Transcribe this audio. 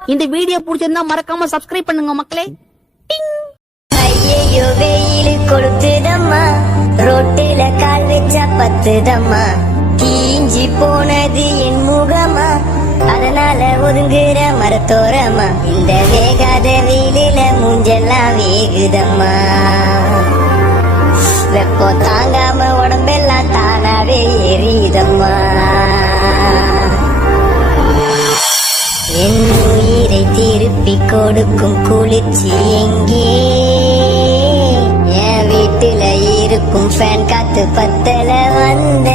இந்த வீடியோ பிடிச்சிருந்தா மறக்காம சப்ஸ்கிரைப் பண்ணுங்க மக்களே. ஐயோ வெயிலு கொளுத்துதம்மா, ரோட்டுல கால் வச்சா பத்துதம்மா, தீஞ்சி போனது என் முகமா, அதனால ஒதுங்குற மரத்தோரமா, இந்த வேகாத வெயிலில மூஞ்செல்லாம் வேகுதம்மா, வெப்பம் தாங்காம உடம்பெல்லாம் தானாவே எரியுதம்மா, என் உயிரை திருப்பி கொடுக்கும் குளிர்ச்சி எங்கே, என் வீட்டுல இருக்கும் ஃபேன் காத்து பத்தல வந்த